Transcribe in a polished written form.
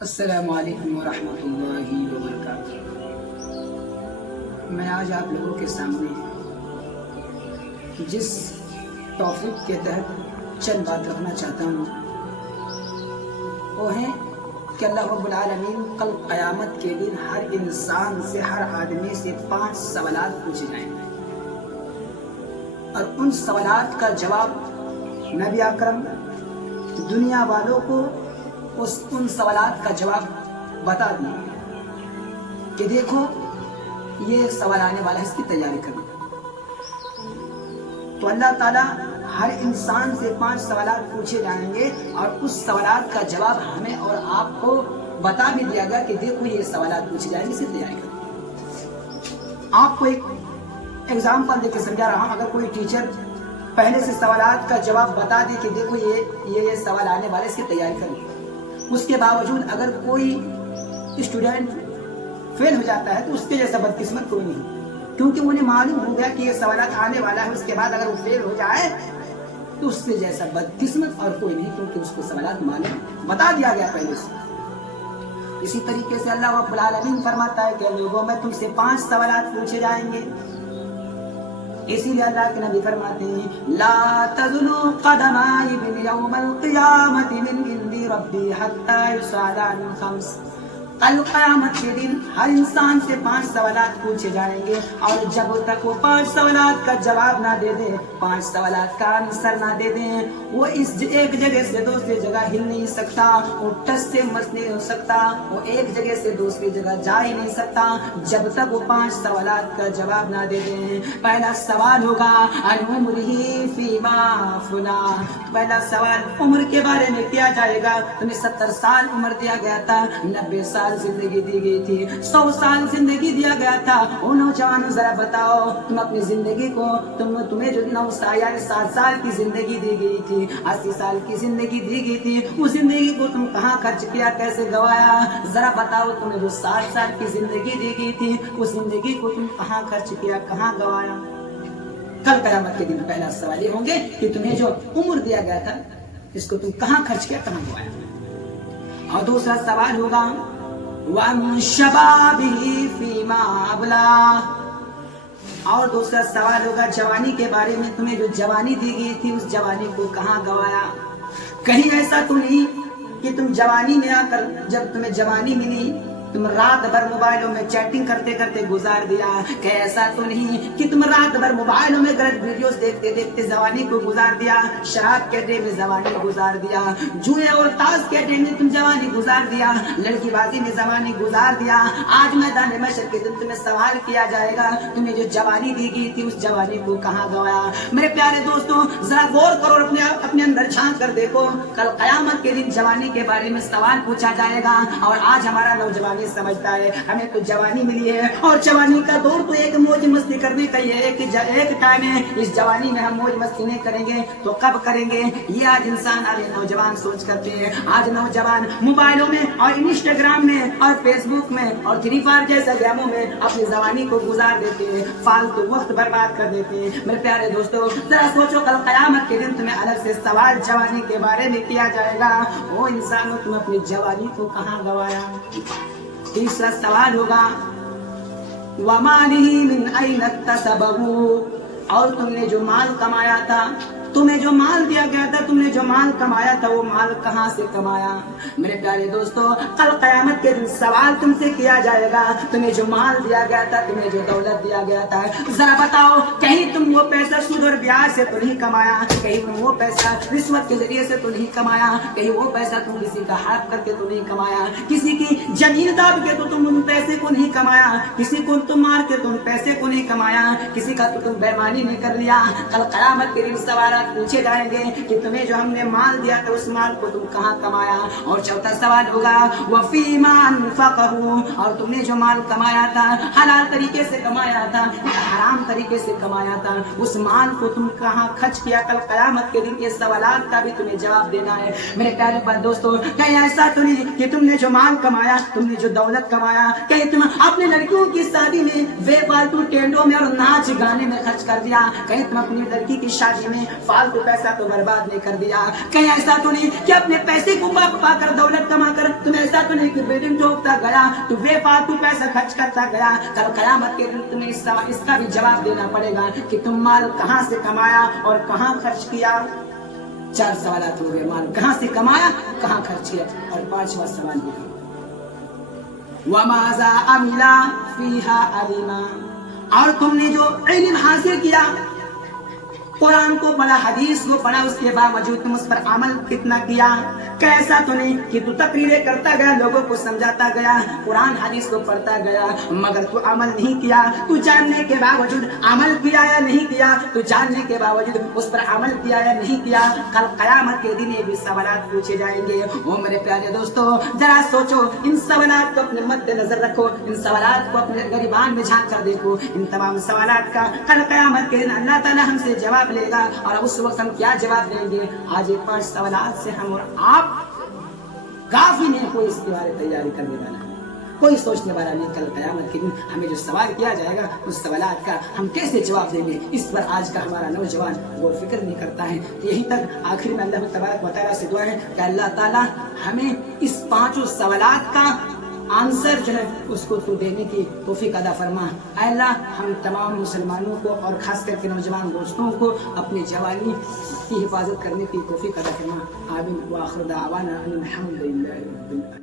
السلام علیکم ورحمۃ اللہ وبرکاتہ۔ میں آج آپ لوگوں کے سامنے جس ٹاپک کے تحت چند بات رکھنا چاہتا ہوں وہ ہے کہ اللہ رب العالمین کل قیامت کے دن ہر انسان سے، ہر آدمی سے 5 سوالات پوچھے جائیں گے، اور ان سوالات کا جواب نبی اکرم دنیا والوں کو ان سوالات کا جواب بتا دیں کہ دیکھو یہ سوال آنے والا ہے، اس کی تیاری کریں۔ تو اللہ تعالیٰ ہر انسان سے 5 سوالات پوچھے جائیں گے، اور اس سوالات کا جواب ہمیں اور آپ کو بتا بھی دیا گیا کہ دیکھو یہ سوالات پوچھے جائیں گے، اس کی تیاری کریں۔ آپ کو ایک ایگزامپل دے کے سمجھا رہا ہوں۔ اگر کوئی ٹیچر پہلے سے سوالات کا جواب بتا دے کہ دیکھو یہ سوال آنے والے، اس کی تیاری کریں، اس کے باوجود اگر کوئی اسٹوڈنٹ فیل ہو جاتا ہے تو اس کے جیسا بدقسمت کوئی نہیں، کیونکہ انہیں معلوم ہو گیا کہ یہ سوالات آنے والا ہے۔ اس کے بعد اگر وہ فیل ہو جائے تو اس سے جیسا بدقسمت اور کوئی نہیں، کیونکہ اس کو سوالات معلوم بتا دیا گیا پہلے سے۔ اسی طریقے سے اللہ رب العالمین فرماتا ہے کہ لوگوں میں تم سے 5 سوالات پوچھے جائیں گے۔ اسی لیے اللہ کے نبی فرماتے ہیں لا تزلو قدمائی یوم القیامت من عند ربی حتی یسأل عن 5۔ کل قیامت کے دن ہر انسان سے 5 سوالات پوچھے جائیں گے، اور جب تک وہ 5 سوالات کا جواب نہ دے دے، 5 سوالات کا آنسر نہ دے دیں، وہ اس ایک جگہ سے دوسری جگہ ہل نہیں سکتا، وہ ٹس سے مس نہیں ہو سکتا، وہ ایک جگہ سے دوسری جگہ جا ہی نہیں سکتا جب تک وہ 5 سوالات کا جواب نہ دے دیں۔ پہلا سوال ہوگا عن عمرہ فیما افنا۔ پہلا سوال عمر کے بارے میں کیا جائے گا۔ تمہیں 70 سال عمر دیا گیا تھا، 90 سال زندگی دی گئی تھی، 100 سال زندگی دیا گیا تھا۔ او نوجوانوں ذرا بتاؤ، تم اپنی زندگی کو تمہیں جو 9 سال یعنی 7 سال کی زندگی دی گئی تھی، 80 سال کی زندگی دی گئی تھی، اس زندگی کو تم کہاں خرچ کیا، کیسے گوایا؟ ذرا بتاؤ، تمہیں جو 7 سال کی زندگی دی گئی تھی، اس زندگی کو تم کہاں خرچ کیا، کہاں گوایا؟ کل قیامت کے دن پہلا سوال یہ ہوں گے کہ تمہیں جو عمر دیا گیا تھا اس کو تم کہاں خرچ کیا، کہاں گوایا؟ اور دوسرا سوال ہوگا وَعَنْ شَبَابِهِ فِيمَا أَبْلَاهُ۔ اور دوسرا سوال ہوگا جوانی کے بارے میں، تمہیں جو جوانی دی گئی تھی اس جوانی کو کہاں گوایا؟ کہیں ایسا تو نہیں کہ تم جوانی میں آ کر جب تمہیں جوانی ملی تم رات بھر موبائلوں میں چیٹنگ کرتے کرتے گزار دیا؟ کہ ایسا تو نہیں کہ تم رات بھر موبائلوں میں غلط ویڈیوز دیکھتے دیکھتے جوانی کو گزار دیا، شراب کے اڈے میں جوانی گزار دیا، جوئے اور تاش کے اڈے میں تم جوانی گزار دیا، لڑکی بازی میں جوانی گزار دیا۔ آج میدان محشر کے دن تمہیں سوال کیا جائے گا تمہیں جو جوانی دی گئی تھی اس جوانی کو کہاں گوایا؟ میرے پیارے دوستوں، ذرا غور کرو، اپنے اندر جھانک کر دیکھو، کل قیامت کے دن جوانی کے بارے میں سوال پوچھا جائے گا، اور آج ہمارا نوجوان سمجھتا ہے ہمیں تو جوانی ملی ہے، اور جوانی کا دور تو ایک موج مستی کرنے کا ہی ہے، ایک ٹائم ہے، اس جوانی میں ہم موج مستی نہیں کریں گے تو کب کریں گے؟ یہ آج انسان، آج نوجوان سوچ کرتے ہیں۔ آج نوجوان موبائلوں میں اور انسٹاگرام میں اور فیس بک میں اور فری فائر جیسے گیموں میں اپنی جوانی کو گزار دیتے ہیں، فالتو وقت برباد کر دیتے ہیں۔ میرے پیارے دوستوں، ذرا سوچو، کل قیامت کے دن تمہیں الگ سے سوال جوانی کے بارے میں کیا جائے گا، وہ انسانوں تم اپنی جوانی کو کہاں گوایا؟ تیسرا سوال ہوگا وَمَالِهِ مِنْ أَيْنَ اكْتَسَبَهُ۔ اور تم نے جو مال کمایا تھا، تمہیں جو مال دیا گیا تھا، تم نے جو مال کمایا تھا وہ مال کہاں سے کمایا؟ میرے پیارے دوستو، کل قیامت کے دن سوال تم سے کیا جائے گا، تمہیں جو مال دیا گیا تھا، تمہیں جو دولت دیا گیا تھا، ذرا بتاؤ، کہیں تم وہ پیسہ سود اور بیاج سے تو نہیں کمایا، کہیں تم وہ پیسہ رشوت کے ذریعے سے تو نہیں کمایا، کہیں وہ پیسہ تم کسی کا ہاتھ کر کے تو نہیں کمایا، کسی کی زمین داب کے تو تم ان پیسے کو نہیں کمایا، کسی کو تم مار کے تم پیسے کو نہیں کمایا، کسی کا تو تم بےمانی نہیں کر لیا۔ کل قیامت کے دن سوالات پوچھے جائیں گے کہ تمہیں جو ہم نے مال دیا تھا اس مال کو تم کہاں کمایا؟ اور چوتھا سوال ہوگا وَفِيمَا أَنفَقَهُ۔ اور تم نے جو مال کمایا تھا، حلال طریقے سے کمایا تھا یا حرام طریقے سے کمایا تھا، اس مال کو تم کہاں خرچ کیا؟ کل قیامت کے دن یہ سوالات کا بھی تمہیں جواب دینا ہے۔ میرے پیارے دوستوں، کہیں ایسا تو نہیں کہ تم نے جو مال کمایا، تم نے جو دولت کمایا، کہیں تم اپنے لڑکیوں کی شادی میں بے فالتو ٹینڈوں میں اور ناچ گانے میں خرچ کر دیا، کہیں تم اپنی لڑکی کی شادی میں فالتو پیسہ تو برباد نہیں کر دیا؟ کہیں ایسا تو نہیں کہ اپنے پیسے کو پا کر دولت کما کر تم ایسا تو نہیں کہ بلڈنگ ٹھوکتا گیا، تو بے فالتو پیسہ خرچ کرتا گیا، کل قیامت کے دن تمہیں اس کا بھی جواب دینا پڑے گا کہ تم مال کہاں سے کمایا اور کہاں خرچ کیا۔ 4 سوالات ہو گئے، مال کہاں سے کمایا، کہاں خرچ کیا، اور 5واں سوال بھی وَمَاذَا عَمِلَ فِيهَا عَلِيمًا، اور تم نے جو علم حاصل کیا، قرآن کو پڑھا، حدیث کو پڑھا، اس کے باوجود تم اس پر عمل کتنا کیا؟ کیسا تو نہیں کہ تو تقریریں کرتا گیا، لوگوں کو سمجھاتا گیا، قرآن حدیث کو پڑھتا گیا، مگر تو عمل نہیں کیا۔ تو جاننے کے باوجود عمل کیا یا نہیں کیا، تو جاننے کے باوجود اس پر عمل کیا یا نہیں کیا، کل قیامت کے دن یہ بھی سوالات پوچھے جائیں گے۔ او میرے پیارے دوستو، ذرا سوچو، ان سوالات کو اپنے مد نظر رکھو، ان سوالات کو اپنے گریبان میں جھانک کر دیکھو، ان تمام سوالات کا کل قیامت کے دن اللہ تعالیٰ ہم سے جواب لے گا، اور اس وقت ہم کیا جواب دیں گے؟ آج یہ 5 سوالات سے ہم اور آپ کافی نہیں، کوئی اس کے بارے تیاری کرنے والا ہے، کوئی سوچنے والا نہیں۔ کل قیامت کے دن ہمیں جو سوال کیا جائے گا، اس سوالات کا ہم کیسے جواب دیں گے، اس پر آج کا ہمارا نوجوان غور فکر نہیں کرتا ہے۔ یہیں تک آخر میں اللہ تبارک و تعالیٰ سے دعا ہے کہ اللہ تعالیٰ ہمیں اس 5 سوالات کا آنسر جو ہے اس کو تو دینے کی توفیق عطا فرما۔ اے اللہ، ہم تمام مسلمانوں کو اور خاص کر کے نوجوان دوستوں کو اپنی جوانی کی حفاظت کرنے کی توفیق عطا فرما۔ آمین۔ وآخر دعوانا ان الحمد للہ رب العالمین۔